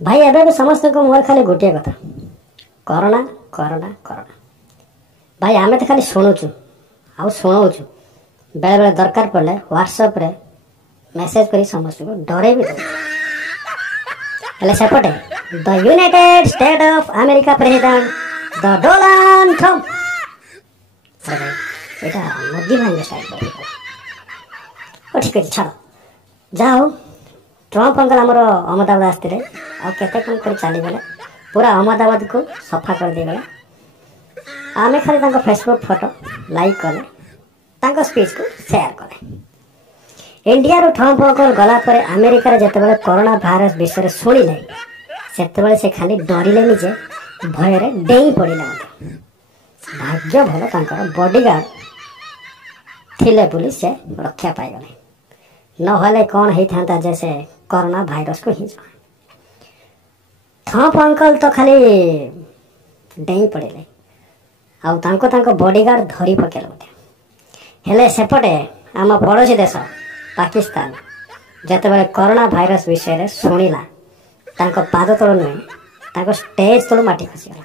भाई एबे भी समस्त को मोर खाली गोटे कथा कोरोना कोरोना कोरोना भाई आमे तो खाली शुणुचु आउ शुणाऊचु बेले बेले दरकार पड़े व्हाट्सएप रे मेसेज करी समस्त को डरे भी दे सेपटे the United State of America president the Donald Trump एटा मोदी भाई स्टाइल ओ ठीक है छाड़ जाओ ट्रम्प अंकल आमर अहमदाबाद आसते आ केते कौन कर चली गले पूरा अहमदाबाद को सफा कर दे गले आमे खाली तांको फेसबुक फोटो लाइक कले तांको स्पीच को शेयर कले इंडिया रो ट्रम्प अंकल गला पर अमेरिका रे जते बेले कोरोना वायरस विषय रे सुनिले सेते बेले से खाली डरिले निजे भय रे डेई पड़िले भाग्य भलो तांकर बॉडीगार्ड थिले पुलिस से रक्षा पाई गले नहले कौन ही था जैसे कोरोना वायरस को ही ट्रम्प अंकल तो खाली डेई पड़े आउ तांको बॉडीगार्ड धरी पकेल हेले सेपटे आम पड़ोसी देश पाकिस्तान जते बेले कोरोना वायरस विषय रे सुनिला तांको पाद तल नुहे तांको स्टेज तल माटी खसीगला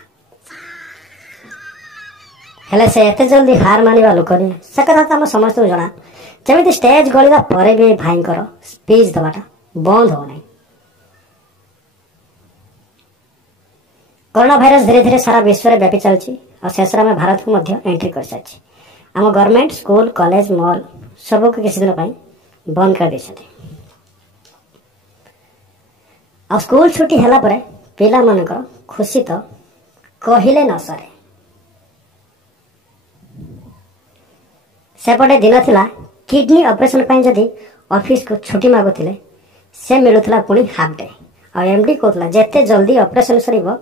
हेले से एते जल्दी हार मानिबा लोक नहीं से कथा तो आम समस्त को जना जमी स्टेज गलिला परे भी भाईंकर स्पीच दवाटा बंद हो नहीं कोरोना वायरस धीरे धीरे सारा विश्व में व्यापी चलती और शेष में भारत को मध्य एंट्री कर सारी आम गवर्नमेंट स्कूल कॉलेज मॉल सबको किसी दिन बंद कर देते आ स्कूल छुट्टी है पिला मानकर खुशी तो कहले न सरे सेपटे दिन थिला किडनी ऑपरेशन पाई जदि ऑफिस को छुट्टी मागुथिले से मिलुथला पुणी हाफ डे और एमडी कहला जेते जल्दी ऑपरेशन सरीबो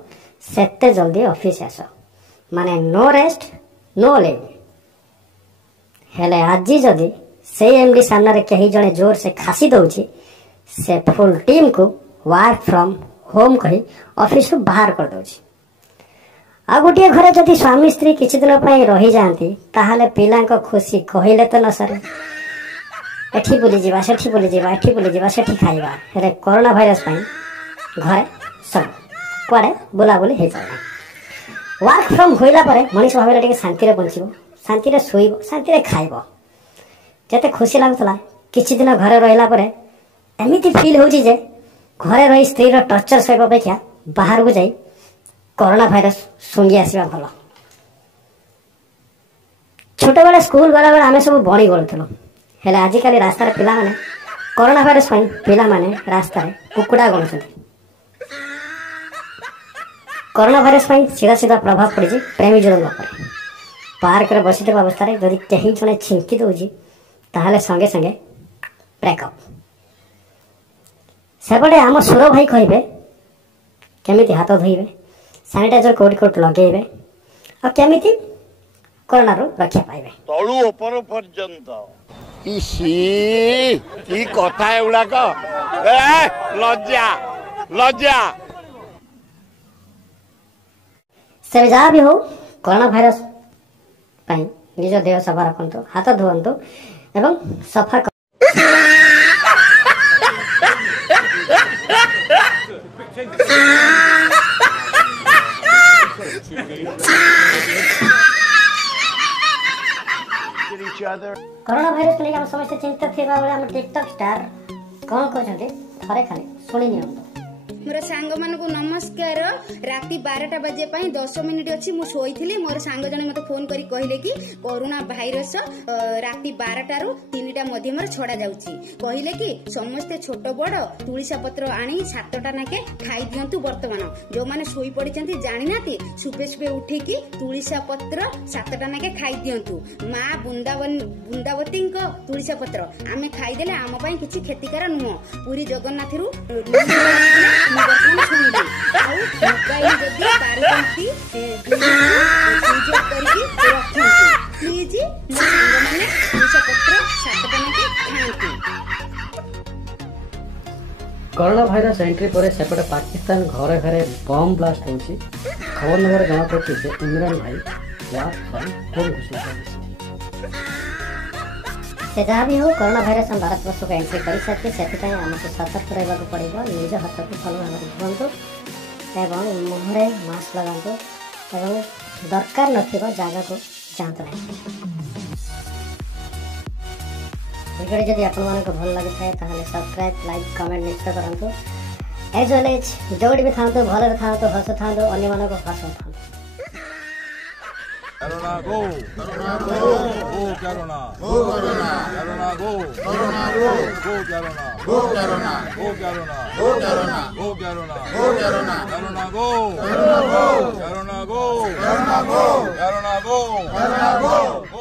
सेते जल्दी ऑफिस आसो माने नो रेस्ट नो लीव हेले आज जदि से एमडी सामने रे कहीं जने जोर से खासी दउची से फुल टीम को वर्क फ्रॉम होम कही ऑफिस को बाहर कर दउची आ गोटे घरे जदि स्वामी स्त्री किछि दिन पई रही जांती ताहाले पिलांको खुशी कहिले तो न सरे एठी बुली जीवा सेठी बुली जीवा एठी बुली जीवा सेठी खाइबा हेले कोरोना वायरस पई घरे सब कुआडे बुलाबुली हे जाए वर्क फ्रॉम होइला परे मनीष भाबेले टिके शांति रे बंचिबो शांति रे सोइबो शांति रे खाइबो जते खुशी लागुतला किछि दिन घरे रहिला परे एमिति फील होउची जे घरे रही स्त्री रो टर्चर सहिबा अपेक्षा बाहर को जाई कोरोना वायरस सुंगी आसवा भल छोटे बेले स्कूल गला बेले आमे सब बणी गलुथलो हेले आजिकल रास्ता रे पिला माने कोरोना वायरस पई पिला माने रास्ता रे कुकुडा गलुछथि कोरोना वायरस पई सीधा सीधा प्रभाव पड़ी जी प्रेमी जोड़न पर पार्क रे बसिते अवस्था रे जदि कहीं जने छिंकी दोजी ताहाले संगे संगे ब्रेकअप सेपटे आम सुर भाई कहबे केमिति हाथ धोइबे सैनिटाइजर कोट कोट लगेबे और केमिति कोरोना रो रक्षा पाइबे तळु ऊपर पर्यंत इसी की कथा एउडा को ए लज्जा लज्जा से जहाँ भी हो कोरोना वायरस पाई निज देह सफा रखंतु हाथ धोवंतु एवं सफा कोरोना वायरस को लेकर हम समस्त चिंतित थे बाबू हम टिकटॉक स्टार कौन कहते थरे खाली सुनी नियंतु मोर सांग मान को नमस्कार राति 12टा बजे 10 मिनिट अच्छी मु शोईथिली मोर सांग जने मते फोन करी कहले कि कोरोना भाइरस राति 12टा रु 3टा मध्यम छड़ा जाउची कहले कि समस्त छोट बड़ तुळसा पत्र आनी 7टा नाके खाई दियंतु वर्तमान जो माने सोई पडिचंती जानि नाती सुबे सुबे उठी कि तुळसा पत्र 7टा नाके खाई दियंतु मां बुंदावती को तुळसा पत्र आमे खाई देले आम पई किछि क्षतिकार नुह पूरी जगन्नाथ रु वर्तमान शुणिले मोबाइल जदि पारंती स्विच ऑफ करके रखंतु प्लीज मो संग माने तुळसा पत्र 7टा नाके खांतु कोरोना वायरस एंट्री पर सेपटे पाकिस्तान घरे घरे बम ब्लास्ट होची खबर नंबर जमा पड़ती से इमरान भाई या कौन घोषणा कर से जहाँ भी हो कोरोना भाइरस हम भारतवर्ष को एंट्री कर सारी से आमको सतर्क रहा पड़ो निज हाथ को भल भाव धुंतु एवं मुहरे मास्क लगातु एवं दरकार नथिबा जगह को जातु नहीं। वीडियो जदि आपको भल लगी था सब्सक्राइब लाइक कमेंट निश्चय करूँ। एज वेल एज जोड़ी भी था भले था हसु था अन्य मानक हसु था। Corona go, Corona go, go Corona, go Corona, Corona go, Corona go, go Corona, go Corona, go Corona, go Corona, go Corona, go Corona, Corona go, Corona go, Corona go, Corona go, Corona go, Corona go, Corona go.